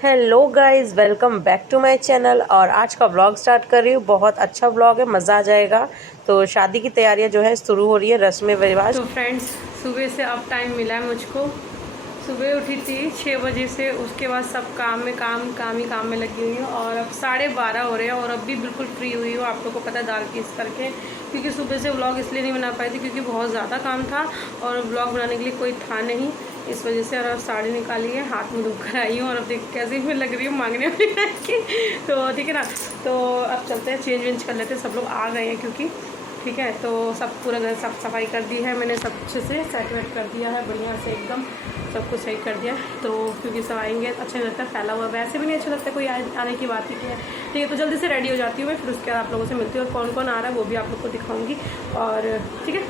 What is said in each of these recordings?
Hello guys, welcome back to my channel. और आज का व्लॉग स्टार्ट कर रही हूँ। बहुत अच्छा व्लॉग है, मज़ा आ जाएगा। तो शादी की तैयारियां जो है शुरू हो रही है, रस्म रिवाज। तो फ्रेंड्स, सुबह से अब टाइम मिला है मुझको। सुबह उठी थी 6 बजे से, उसके बाद सब काम में काम में लगी हुई हूँ। और अब 12:30 हो रहे हैं और अब भी बिल्कुल फ्री हुई हूँ। आप लोग को पता है, दाल पीस करके, क्योंकि सुबह से व्लॉग इसलिए नहीं बना पाई थी क्योंकि बहुत ज़्यादा काम था और व्लॉग बनाने के लिए कोई था नहीं, इस वजह से। और अब साड़ी निकाली है, हाथ में धोकर आई हूँ और अब देख कैसे मैं लग रही हूँ मांगने वाली की। तो ठीक है ना, तो अब चलते हैं, चेंज वेंज कर लेते हैं। सब लोग आ गए हैं क्योंकि ठीक है। तो सब पूरा घर साफ सफाई कर दी है मैंने, सब अच्छे से सेट वेट कर दिया है, बढ़िया से एकदम सब कुछ सही कर दिया है। तो क्योंकि सब आएंगे अच्छा नहीं लगता फैला हुआ, वैसे भी नहीं अच्छा लगता, कोई आने की बात ही क्या है। ठीक है, तो जल्दी से रेडी हो जाती हूँ मैं, फिर उसके बाद आप लोगों से मिलती हूँ और कौन कौन आ रहा है वो भी आप लोग को दिखाऊंगी। और ठीक है,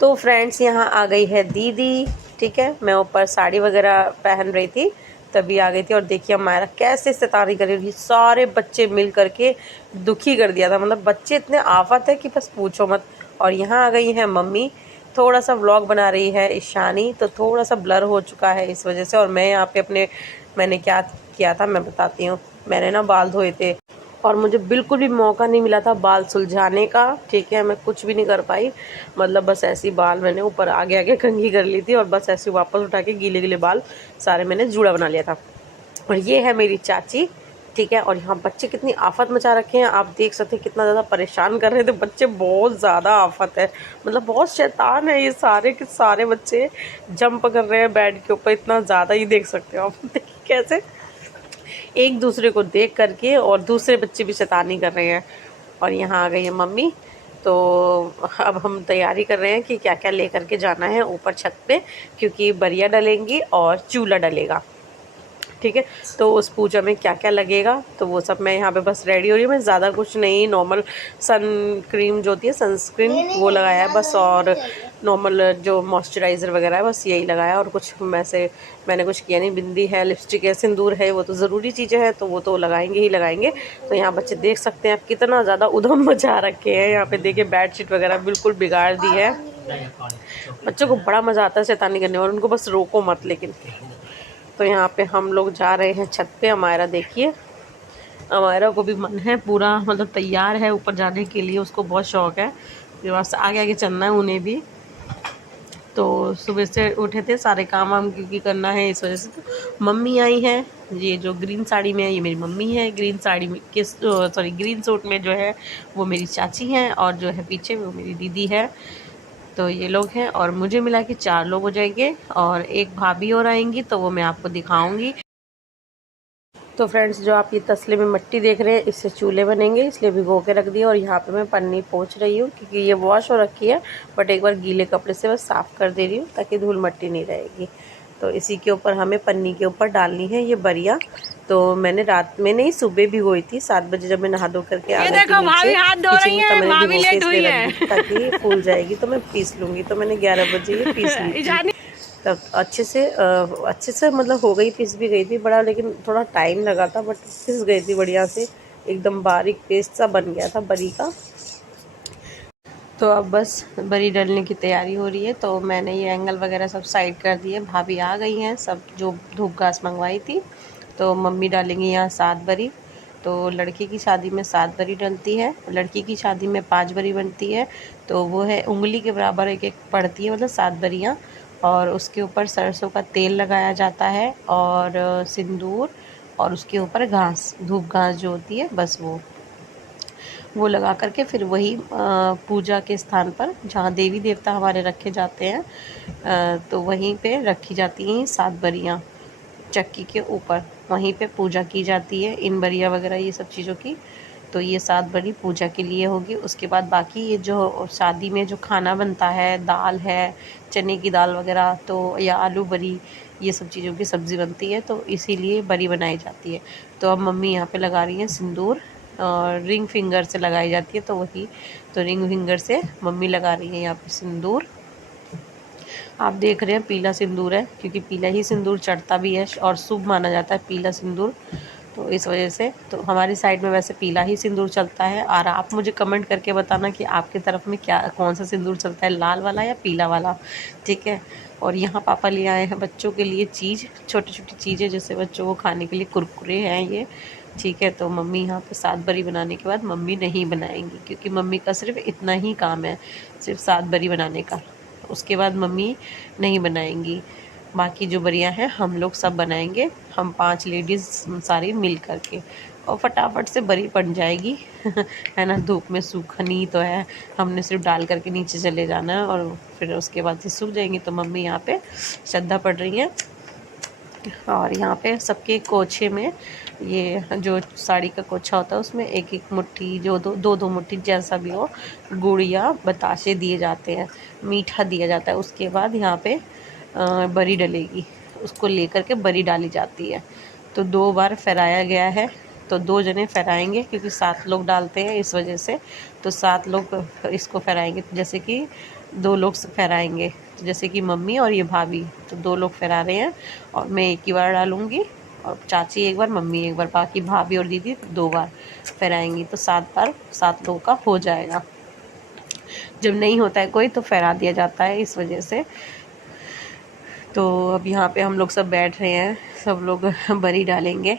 तो फ्रेंड्स, यहाँ आ गई है दीदी। ठीक है, मैं ऊपर साड़ी वगैरह पहन रही थी, तभी आ गई थी। और देखिए हमारा कैसे शैतानी कर रही थी, सारे बच्चे मिल करके दुखी कर दिया था। मतलब बच्चे इतने आफत है कि बस पूछो मत। और यहाँ आ गई है मम्मी। थोड़ा सा व्लॉग बना रही है ईशानी, तो थोड़ा सा ब्लर हो चुका है इस वजह से। और मैं यहाँ पे मैंने क्या किया था मैं बताती हूँ। मैंने ना बाल धोए थे और मुझे बिल्कुल भी मौका नहीं मिला था बाल सुलझाने का। ठीक है, मैं कुछ भी नहीं कर पाई। मतलब बस ऐसी बाल मैंने ऊपर आगे आगे कंघी कर ली थी और बस ऐसे वापस उठा के गीले गीले बाल सारे मैंने जूड़ा बना लिया था। और ये है मेरी चाची। ठीक है, और यहाँ बच्चे कितनी आफत मचा रखे हैं, आप देख सकते हैं कितना ज़्यादा परेशान कर रहे थे बच्चे। बहुत ज़्यादा आफत है, मतलब बहुत शैतान है ये सारे के सारे बच्चे। जंप कर रहे हैं बेड के ऊपर, इतना ज़्यादा ही देख सकते हो आप। देखिए कैसे एक दूसरे को देख करके, और दूसरे बच्चे भी शैतानी कर रहे हैं। और यहाँ आ गई है मम्मी। तो अब हम तैयारी कर रहे हैं कि क्या क्या लेकर के जाना है ऊपर छत पे, क्योंकि बरिया डलेंगी और चूल्हा डलेगा। ठीक है, तो उस पूजा में क्या क्या लगेगा तो वो सब मैं यहाँ पे बस रेडी हो रही हूँ। मैं ज़्यादा कुछ नहीं, नॉर्मल सन क्रीम जो होती है सनस्क्रीन वो लगाया है बस, और नॉर्मल जो मॉइस्चराइज़र वगैरह है बस यही लगाया। और कुछ वैसे मैंने कुछ किया नहीं। बिंदी है, लिपस्टिक है, सिंदूर है, वो तो ज़रूरी चीज़ें हैं तो वो तो लगाएंगे ही लगाएंगे। तो यहाँ बच्चे देख सकते हैं आप कितना ज़्यादा उधम मचा रखे हैं। यहाँ पे देखिए बेडशीट वगैरह बिल्कुल बिगाड़ दी है। बच्चों को बड़ा मज़ा आता है शैतानी करने में, और उनको बस रोको मत। लेकिन तो यहाँ पे हम लोग जा रहे हैं छत पे। हमारा देखिए, हमारा को भी मन है पूरा, मतलब तैयार है ऊपर जाने के लिए, उसको बहुत शौक है। जो बस आगे आगे चलना है उन्हें भी। तो सुबह से उठे थे, सारे काम वाम क्योंकि करना है इस वजह से। तो मम्मी आई हैं, ये जो ग्रीन साड़ी में है ये मेरी मम्मी है, ग्रीन साड़ी में सॉरी ग्रीन सूट में जो है वो मेरी चाची हैं, और जो है पीछे वो मेरी दीदी है। तो ये लोग हैं, और मुझे मिला कि 4 लोग हो जाएंगे, और एक भाभी और आएंगी तो वो मैं आपको दिखाऊंगी। तो फ्रेंड्स, जो आप ये तसले में मिट्टी देख रहे हैं इससे चूल्हे बनेंगे, इसलिए भिगो के रख दिए। और यहाँ पे मैं पन्नी पोंछ रही हूँ क्योंकि ये वॉश हो रखी है, बट एक बार गीले कपड़े से बस साफ़ कर दे रही हूँ ताकि धूल मट्टी नहीं रहेगी। तो इसी के ऊपर हमें पन्नी के ऊपर डालनी है ये बरिया। तो मैंने रात में नहीं, सुबह भिगोई थी 7 बजे, जब मैं नहा धो करके आ गई थी नीचे किचन में, तब मैंने भिगो के इसलिए रख दी थी ताकि ये फूल जाएगी तो मैं पीस लूँगी। तो मैंने 11 बजे ये पीस ली थी। तब अच्छे से मतलब हो गई, पिस भी गई थी बड़ा, लेकिन थोड़ा टाइम लगा था, बट पिस गई थी बढ़िया से, एकदम बारीक पेस्ट सा बन गया था बरी का। तो अब बस बरी डलने की तैयारी हो रही है। तो मैंने ये एंगल वगैरह सब साइड कर दिए, भाभी आ गई हैं सब, जो धूप घास मंगवाई थी। तो मम्मी डालेंगी यहाँ 7 बरी। तो लड़के की शादी में 7 बरी डलती है, लड़की की शादी में 5 बरी बनती है। तो वो है उंगली के बराबर एक एक पड़ती है, मतलब 7 बरियाँ। और उसके ऊपर सरसों का तेल लगाया जाता है, और सिंदूर, और उसके ऊपर घास, धूप घास जो होती है बस वो लगा करके फिर वही पूजा के स्थान पर जहाँ देवी देवता हमारे रखे जाते हैं, तो वहीं पे रखी जाती हैं 7 बरियाँ चक्की के ऊपर। वहीं पे पूजा की जाती है इन बरिया वगैरह ये सब चीज़ों की। तो ये 7 बरी पूजा के लिए होगी। उसके बाद बाकी ये जो शादी में जो खाना बनता है, दाल है, चने की दाल वगैरह, तो या आलू बरी, ये सब चीज़ों की सब्ज़ी बनती है, तो इसीलिए बरी बनाई जाती है। तो अब मम्मी यहाँ पे लगा रही हैं सिंदूर, और रिंग फिंगर से लगाई जाती है, तो वही, तो रिंग फिंगर से मम्मी लगा रही है यहाँ पे सिंदूर। आप देख रहे हैं पीला सिंदूर है, क्योंकि पीला ही सिंदूर चढ़ता भी है और शुभ माना जाता है पीला सिंदूर। तो इस वजह से तो हमारी साइड में वैसे पीला ही सिंदूर चलता है। और आप मुझे कमेंट करके बताना कि आपकी तरफ में क्या कौन सा सिंदूर चलता है, लाल वाला या पीला वाला, ठीक है। और यहाँ पापा ले आए हैं बच्चों के लिए चीज़, छोटी छोटी चीज़ें जैसे बच्चों को खाने के लिए कुरकुरे हैं ये, ठीक है। तो मम्मी यहाँ पे 7 बरी बनाने के बाद मम्मी नहीं बनाएंगी, क्योंकि मम्मी का सिर्फ इतना ही काम है, सिर्फ 7 बरी बनाने का। उसके बाद मम्मी नहीं बनाएंगी, बाकी जो बरियाँ हैं हम लोग सब बनाएंगे, हम 5 लेडीज़ सारी मिल करके, और फटाफट से बरी बन जाएगी है ना। धूप में सूखनी तो है, हमने सिर्फ डाल करके नीचे चले जाना है और फिर उसके बाद से सूख जाएंगी। तो मम्मी यहाँ पे श्रद्धा पढ़ रही हैं, और यहाँ पे सबके कोछे में ये जो साड़ी का कोछा होता है उसमें एक एक मुट्ठी, जो दो मुट्ठी जैसा भी हो, गुड़ या बताशे दिए जाते हैं, मीठा दिया जाता है। उसके बाद यहाँ पे बरी डलेगी, उसको लेकर के बरी डाली जाती है। तो 2 बार फहराया गया है, तो 2 जने फहराएंगे क्योंकि 7 लोग डालते हैं इस वजह से, तो 7 लोग इसको फहराएंगे। जैसे कि 2 लोग फहराएंगे, तो जैसे कि मम्मी और ये भाभी, तो 2 लोग फहरा रहे हैं और मैं एक ही बार डालूँगी, और चाची एक बार, मम्मी एक बार, बाकी भाभी और दीदी 2 बार फहराएंगी। तो 7 बार 7 लोगों का हो जाएगा। जब नहीं होता है कोई तो फहरा दिया जाता है इस वजह से। तो अब यहाँ पे हम लोग सब बैठ रहे हैं, सब लोग बरी डालेंगे।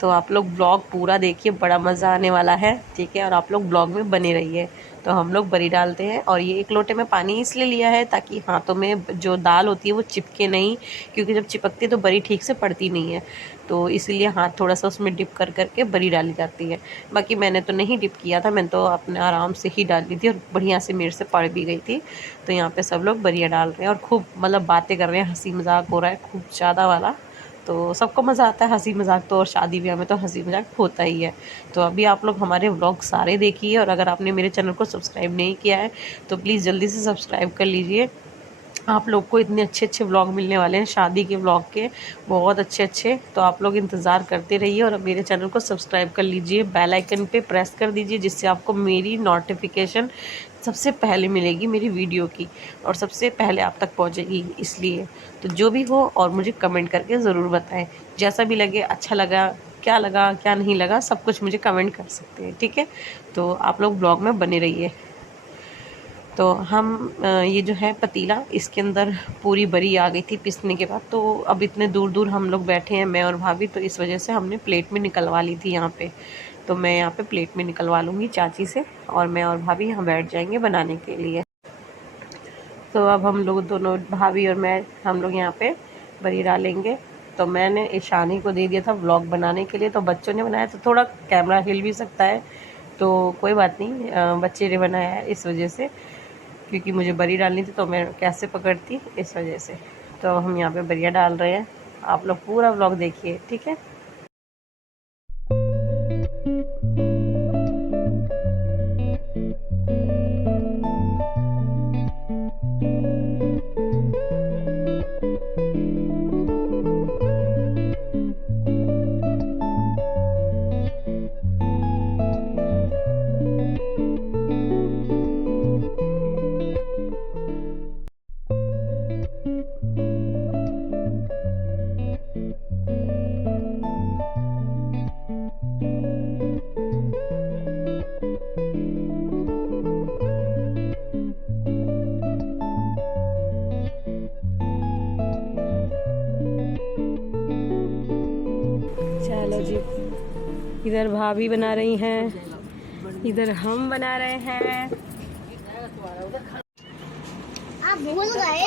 तो आप लोग ब्लॉग पूरा देखिए, बड़ा मज़ा आने वाला है, ठीक है। और आप लोग ब्लॉग में बने रहिए। तो हम लोग बरी डालते हैं, और ये 1 लोटे में पानी इसलिए लिया है ताकि हाथों में जो दाल होती है वो चिपके नहीं, क्योंकि जब चिपकती है तो बरी ठीक से पड़ती नहीं है। तो इसीलिए हाथ थोड़ा सा उसमें डिप कर करके बरी डाली जाती है। बाकी मैंने तो नहीं डिप किया था, मैंने तो अपने आराम से ही डाल दी थी, और बढ़िया से मेरे से पड़ भी गई थी। तो यहाँ पे सब लोग बरियाँ डाल रहे हैं और खूब मतलब बातें कर रहे हैं, हंसी मजाक हो रहा है खूब ज़्यादा वाला। तो सबको मज़ा आता है हंसी मजाक तो, और शादी ब्याह में तो हंसी मजाक होता ही है। तो अभी आप लोग हमारे व्लॉग सारे देखिए, और अगर आपने मेरे चैनल को सब्सक्राइब नहीं किया है तो प्लीज़ जल्दी से सब्सक्राइब कर लीजिए। आप लोग को इतने अच्छे अच्छे व्लॉग मिलने वाले हैं, शादी के व्लॉग के बहुत अच्छे अच्छे। तो आप लोग इंतज़ार करते रहिए, और मेरे चैनल को सब्सक्राइब कर लीजिए, बेल आइकन पे प्रेस कर दीजिए, जिससे आपको मेरी नोटिफिकेशन सबसे पहले मिलेगी मेरी वीडियो की, और सबसे पहले आप तक पहुंचेगी। इसलिए तो जो भी हो और मुझे कमेंट करके ज़रूर बताएं, जैसा भी लगे, अच्छा लगा क्या नहीं लगा, सब कुछ मुझे कमेंट कर सकते हैं, ठीक है। तो आप लोग ब्लॉग में बने रहिए। तो हम ये जो है पतीला, इसके अंदर पूरी बरी आ गई थी पिसने के बाद। तो अब इतने दूर दूर हम लोग बैठे हैं, मैं और भाभी, तो इस वजह से हमने प्लेट में निकलवा ली थी यहाँ पे। तो मैं यहाँ पे प्लेट में निकलवा लूँगी चाची से, और मैं और भाभी यहाँ बैठ जाएंगे बनाने के लिए। तो अब हम लोग दोनों, भाभी और मैं, हम लोग यहाँ पे बरी डालेंगे। तो मैंने ईशानी को दे दिया था व्लॉग बनाने के लिए, तो बच्चों ने बनाया, तो थोड़ा कैमरा हिल भी सकता है, तो कोई बात नहीं, बच्चे ने बनाया है इस वजह से, क्योंकि मुझे बरी डालनी थी तो मैं कैसे पकड़ती, इस वजह से। तो हम यहाँ पे बरियाँ डाल रहे हैं, आप लोग पूरा व्लॉग देखिए, ठीक है। चलो जी, इधर भाभी बना रही हैं, इधर हम बना रहे हैं। आप भूल गए,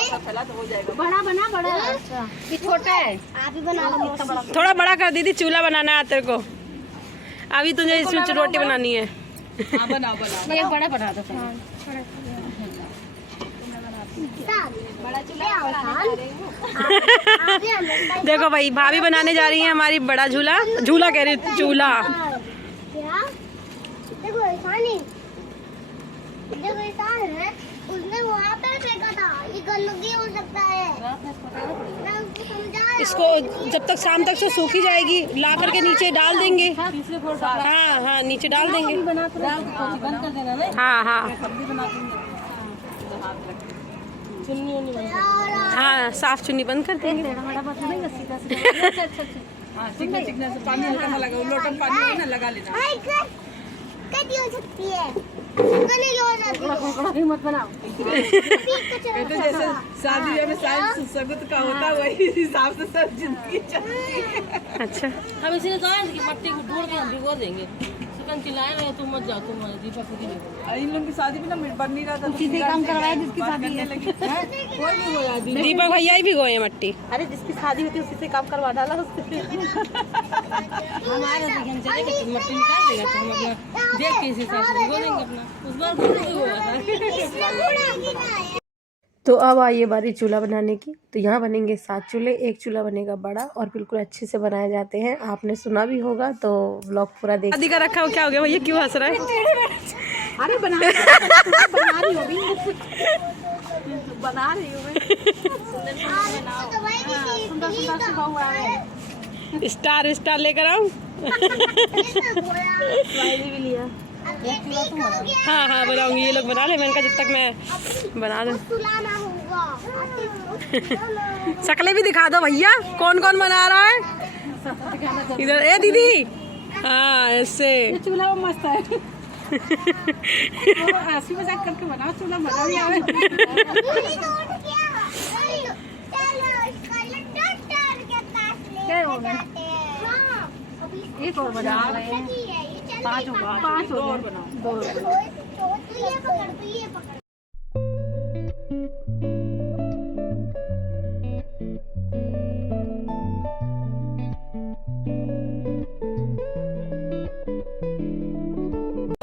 बड़ा बना, बड़ा अच्छा, छोटा है, आप ही बना लो। थोड़ा बड़ा कर दीदी, चूल्हा बनाना है तेरे को, अभी तुझे इसमें रोटी बनानी है। ये बड़ा बना दो। देखो भाई, भाभी बनाने जा रही है हमारी बड़ा झूला, झूला कह रही, चूल्हा। क्या देखो ईशानी, देखो ईशान है, उसने वहाँ पे फेंका था, ये गंदगी हो सकता है, मैं उसको समझा। इसको जब तक शाम तक से सूखी जाएगी, ला करके नीचे डाल देंगे। हाँ हाँ, नीचे डाल देंगे। हाँ हाँ हाँ, साफ चुन्नी बंद कर देंगे। हाँ चिकना चिकना से पानी हल्का सा लगा, लोटन पानी है ना लगा लेना। कैसी हो सकती है? नहीं हो सकती है। मत बनाओ। कहते जैसे शादी में शायद सबूत का होता है वही हिसाब से सब जिंदगी चलती है। अच्छा हम इसलिए कहा कि मट्टी को ढूंढ के हम भिगो देंगे। चिकन चिल्लाए रहे तुम मत जाओ, तुम दीपक को देखो। इन लोगों की शादी में ना बन नहीं रहा था, उसी से काम करवाया जिसकी शादी है। कोई भी होया दीपक भैया ही भिगोए मट्टी। अरे जिसकी शादी होती है उसी से काम करवा डाला उससे। हमारे हम चलेगा तो मट्टी निकाल देगा तो हम अपना देख के इस हिसाब से भिगो देंगे अपना। उस बार खुद भिगोया था। तो अब आइए बारी चूल्हा बनाने की। तो यहाँ बनेंगे 7 चूल्हे, एक चूल्हा बनेगा बड़ा और बिल्कुल अच्छे से बनाए जाते हैं। आपने सुना भी होगा, तो व्लॉग पूरा देख। शादी का रखा हो क्या हो गया भैया, क्यों हंस रहा है? अरे बना रही हो बना रही हूँ मैं। स्टार स्टार लेकर आऊं? हाँ हाँ बनाऊंगी, ये लोग बना ले। मैंने कहा जब तक मैं बना दूं। शक्लें भी दिखा दो भैया, कौन कौन बना रहा है इधर। ए दीदी, हाँ ऐसे चूल्हा वो मस्त है। हंसी मजाक करके बनाओ, चूल्हा मजा भी आवे। एक और बना, 5 होगा, 5 और बनाओ, 2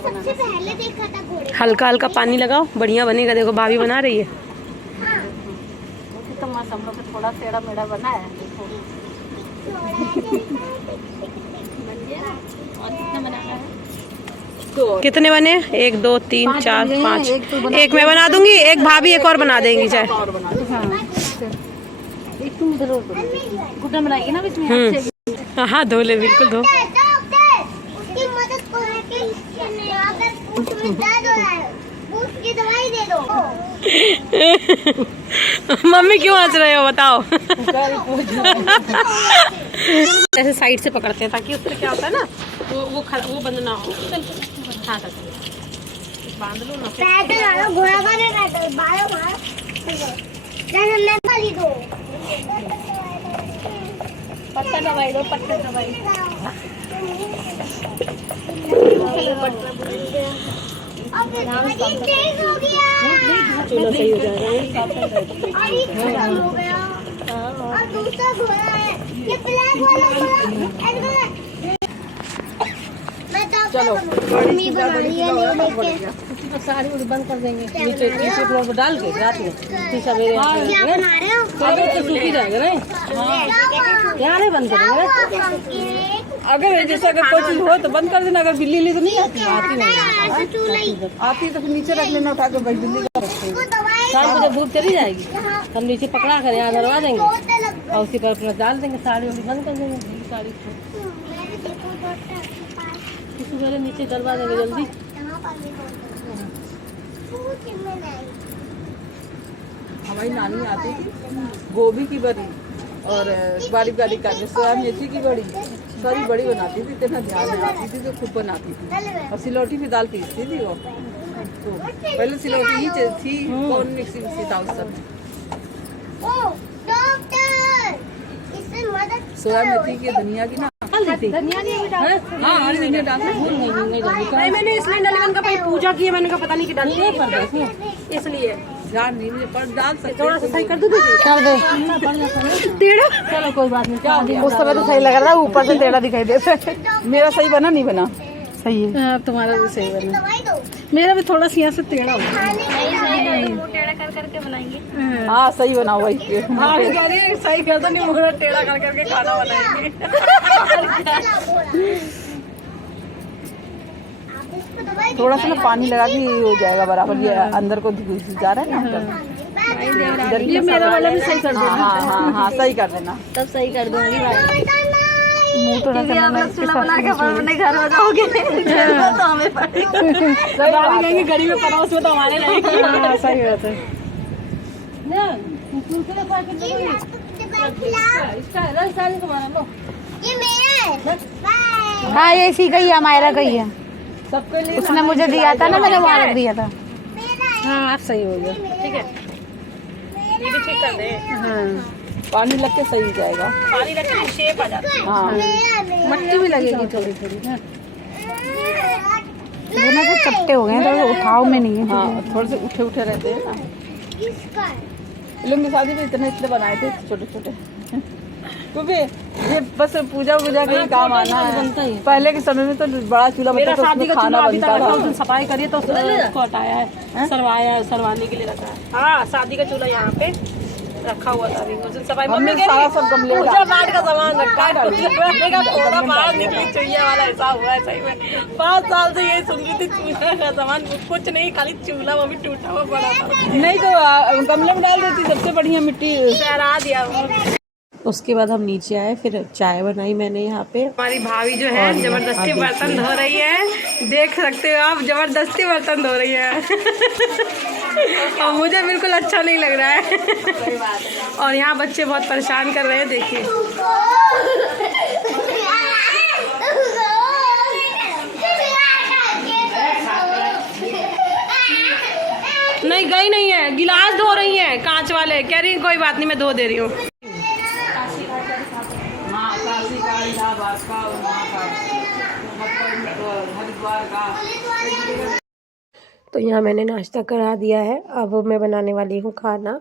सबसे पहले देखा था घोड़े। हल्का हल्का पानी लगाओ, बढ़िया बनेगा। देखो भाभी बना रही है। तो मस्त हम लोग को थोड़ा टेढ़ा मेढ़ा बना है। और कितना बनाना है? कितने बने? 1 2 3 4 5। एक मैं बना दूंगी, एक भाभी एक और बना देंगी चाहे। एक तुम इधर और गुड्डा बनाएगी ना बीच में। हाँ धो ले, बिल्कुल धो। उसकी मदद करके अगर उसमें दर्द हो रहा है उसकी दवाई दे दो। मम्मी क्यों हंस रहे हो बताओ? ऐसे साइड से पकड़ते हैं ताकि उससे क्या होता है ना, वो बंद ना हो। हाँ बांध लो ना। पैदल घोड़ा बनेगा तो बारो मार हमने खाली दो पत्ता दवाई दो, पत्ता दवाई। अब तेज हो गया, चूल्हा सही हो जाएगा। और ये खत्म हो गया। और दूसरा घोड़ा है, ये ब्लैक वाला घोड़ा। मैं तो चलो मम्मी बना रही है ले लेके। तो सारी उड़ बंद कर देंगे नीचे, नीचे फ्लोर पर डाल के रात में फिर सवेरे क्या बना रहे हो? अगर तो सूखी जाएगा नहीं, यहाँ नहीं बंद करेंगे। अगर जैसे अगर कोई चीज हो तो बंद कर देना, अगर बिल्ली ली तो नहीं आती। आती नहीं आती तो फिर नीचे रख लेना उठा के, भाई बिल्ली का शाम को जब धूप चली जाएगी हम नीचे पकड़ा कर यहाँ धरवा देंगे और उसी पर अपना डाल देंगे, साड़ी उड़ी बंद कर देंगे। साड़ी को सुबह नीचे डलवा देंगे जल्दी। हमारी नानी आती थी, गोभी की बड़ी और बारीक बारीक काट के सोया मेथी की बड़ी, सारी बड़ी बनाती थी। इतना ध्यान में आती थी तो खूब बनाती थी। और सिलौटी भी दाल पीसती थी वो। तो पहले सिलौटी ही थी, कौन मिक्सी था उस समय। सोया मेथी की, धनिया की ना धनिया नहीं डाल, हाँ हरी धनिया डाल नहीं मैंने इसलिए डाली, मैंने कहा भाई पूजा की है, मैंने कहा पता नहीं कि डाली है इसलिए ध्यान नहीं, मुझे पर डाल सकते थोड़ा सा सही कर दो दीदी। कर दे टेढ़ा चलो कोई बात नहीं। उस समय तो सही लग रहा है, ऊपर से टेढ़ा दिखाई देता है। मेरा सही बना नहीं बना? सही है। हाँ, तुम्हारा भी सही बना, मेरा भी थोड़ा सा यहाँ से टेढ़ा हो टेढ़ा कर करके बनाएंगे। हाँ सही बना वही। हाँ सही कर दो, नहीं मुझे टेढ़ा कर करके खाना बनाएंगे। थोड़ा सा ना पानी लगा के हो जाएगा बराबर, ये अंदर को जा रहा है ना। ये मेरा वाला भी सही कर देना। हाँ हाँ हाँ सही कर देना। तब सही कर दूंगी भाई। मुँह तो घर हो जाओगे तो हमें लेंगे गरीब में पड़ोस में तो हमारे रहेंगे। हाँ सही बात है। तुम्हारा लो ये मेरा है। बाय। हाँ ये इसी का ही है, मायरा का ही है। सबके लिए उसने मुझे दिया था ना, मैंने वहाँ रख दिया था। मेरा है। हाँ आप सही हो गया। ठीक है, ये भी ठीक कर दे। हाँ पानी लग के सही जाएगा। पानी रखने की शेप आ जाती है। हाँ मेरा मट्टी भी लगेगी थोड़ी थोड़ी। दोनों से चपटे हो गए हैं, तो उठाव में नहीं है। हाँ थोड़े से उठे उठे रहते हैं ना। इसका है। इन लोग की शादी में इतने बनाए थे छोटे छोटे, क्योंकि ये बस पूजा वूजा के ही काम आना है। पहले के समय में तो बड़ा चूल्हा बनता था, उसमें खाना बनता था। सफाई करिए तो उसको हटाया है, सरवाने के लिए रखा है। हाँ, शादी का चूल्हा यहाँ पे रखा हुआ था अभी उस दिन सफाई। हमने सारा सब गमले पूजा पाठ का सामान रखा है, पूरा बाहर निकली चूल्हा वाला ऐसा हुआ है। सही में 5 साल से ये सुन रही थी, चूल्हा का सामान कुछ नहीं, खाली चूल्हा वो भी टूटा हुआ पड़ा था। नहीं तो गमले में डाल देती, सबसे बढ़िया मिट्टी सहरा दिया। उसके बाद हम नीचे आए, फिर चाय बनाई मैंने यहाँ पे। हमारी भाभी जो है जबरदस्ती बर्तन धो रही है, देख सकते हो आप, जबरदस्ती बर्तन धो रही है। और मुझे बिल्कुल अच्छा नहीं लग रहा है। और यहाँ बच्चे बहुत परेशान कर रहे हैं, देखिए। नहीं गई नहीं है, गिलास धो रही है कांच वाले, कह रही कोई बात नहीं मैं धो दे रही हूँ। हाँ काशी का, इलाहाबाद का, वहाँ का, हरिद्वार का। तो यहाँ मैंने नाश्ता करा दिया है, अब मैं बनाने वाली हूँ खाना।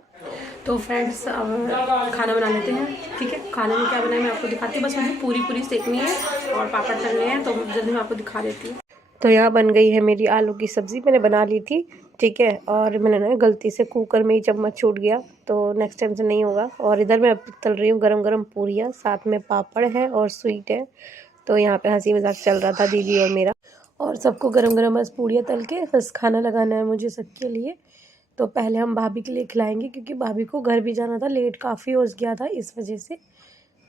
तो फ्रेंड्स अब खाना बना लेते हैं, ठीक है। खाने में क्या बनाए मैं आपको दिखाती हूँ, बस मुझे पूरी सेकनी है और पापड़ तलने हैं, तो जल्दी मैं आपको दिखा देती हूँ। तो यहाँ बन गई है मेरी आलू की सब्ज़ी, मैंने बना ली थी, ठीक है। और मैंने ना गलती से कुकर में ही चम्मच छूट गया, तो नेक्स्ट टाइम से नहीं होगा। और इधर मैं तल रही हूँ गरम गरम पूरियाँ, साथ में पापड़ है और स्वीट है। तो यहाँ पे हंसी मजाक चल रहा था दीदी और मेरा, और सबको गरम गरम बस पूरियाँ तल के बस खाना लगाना है मुझे सबके लिए। तो पहले हम भाभी के लिए खिलाएंगे, क्योंकि भाभी को घर भी जाना था, लेट काफ़ी हो गया था इस वजह से।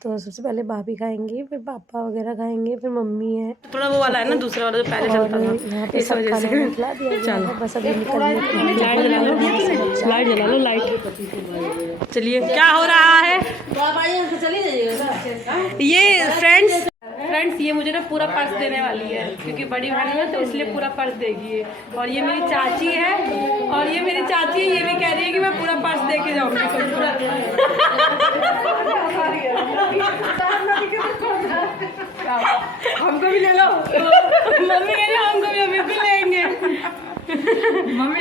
तो सबसे पहले भाभी खाएंगे, फिर पापा वगैरह खाएंगे, फिर मम्मी है। थोड़ा वो वाला है ना, दूसरा वाला जो पहले चलता था, यहाँ पे इस सब वजह से। खाना खिला दिया गया है, बस अभी निकलने लाइट जला लो, लाइट। चलिए क्या हो रहा है ये फ्रेंड्स, ये मुझे ना पूरा पर्स देने वाली है, क्योंकि बड़ी बहन है तो इसलिए पूरा पर्स देगी ये। और ये मेरी चाची है, ये भी कह रही है कि मैं पूरा पर्स दे के जाऊँगी सबको। हमको भी ले लो। मम्मी कह रही है हमको भी लेंगे। मम्मी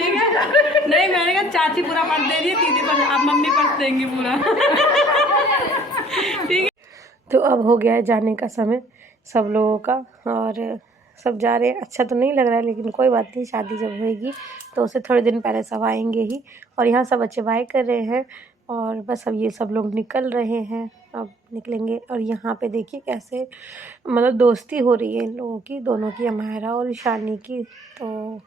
नहीं, मैंने कहा चाची पूरा पर्स दे रही है, दीदी पर अब मम्मी पर्स देंगी पूरा। ठीक है। तो अब हो गया है जाने का समय सब लोगों का, और सब जा रहे हैं। अच्छा तो नहीं लग रहा है, लेकिन कोई बात नहीं, शादी जब होएगी तो उससे थोड़े दिन पहले सब आएंगे ही। और यहाँ सब बच्चे बाय कर रहे हैं, और बस अब ये सब लोग निकल रहे हैं, अब निकलेंगे। और यहाँ पे देखिए कैसे मतलब दोस्ती हो रही है इन लोगों की, दोनों की, हमारा और ईशानी की। तो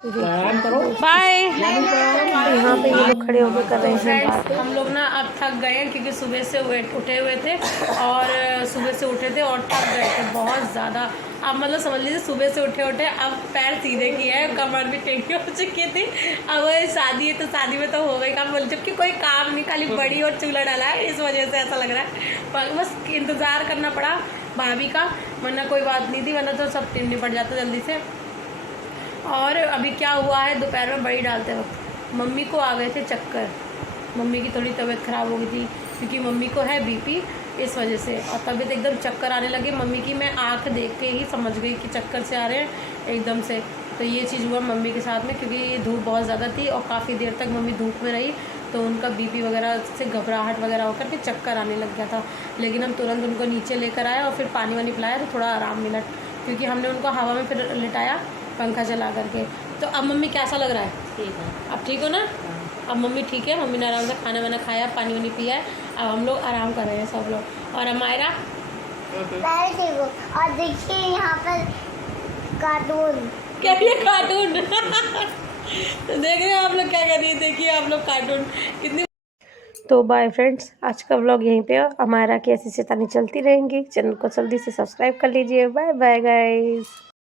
बाय। यहाँ पे ये लोग खड़े होकर कर रहे हैं बात। हम लोग ना अब थक गए हैं, क्योंकि सुबह से उठे हुए थे, और सुबह से उठे थे और थक गए थे बहुत ज़्यादा। अब मतलब समझ लीजिए सुबह से उठे अब पैर सीधे किए हैं, कमर भी टेढ़ी हो चुकी थी। अब शादी है तो शादी में तो हो गई काम, बोल जबकि कोई काम नहीं, खाली बड़ी और चूल्हा डाला है, इस वजह से ऐसा लग रहा है। पर बस इंतज़ार करना पड़ा भाभी का, वरना कोई बात नहीं थी, वरना तो सब निपट जाता जल्दी से। और अभी क्या हुआ है, दोपहर में बड़ी डालते वक्त मम्मी को आ गए थे चक्कर। मम्मी की थोड़ी तबीयत ख़राब हो गई थी, क्योंकि मम्मी को है बीपी, इस वजह से। और तबीयत एकदम चक्कर आने लगे मम्मी की, मैं आँख देख के ही समझ गई कि चक्कर से आ रहे हैं एकदम से। तो ये चीज़ हुआ मम्मी के साथ में, क्योंकि धूप बहुत ज़्यादा थी और काफ़ी देर तक मम्मी धूप में रही, तो उनका बीपी वगैरह से घबराहट वगैरह होकर के चक्कर आने लग गया था। लेकिन हम तुरंत उनको नीचे लेकर आए और फिर पानी वानी पिलाया, तो थोड़ा आराम मिला, क्योंकि हमने उनको हवा में फिर लिटाया पंखा चला करके। तो अब मम्मी कैसा लग रहा है? ठीक है। अब ठीक हो ना? अब मम्मी ठीक है, मम्मी ने आराम से खाना वाना खाया, पानी वानी पिया है, अब हम लोग आराम कर रहे हैं सब लोग। और हमारा और देखिए यहाँ पर कार्टून, क्या ये कार्टून। तो देख रहे हैं आप लोग क्या कर रही है, देखिए आप लोग कार्टून कितनी। तो बाय फ्रेंड्स, आज का व्लॉग यहीं पे। हमारा की ऐसी शैतानी चलती रहेंगी। चैनल को जल्दी से सब्सक्राइब कर लीजिए। Bye bye guys.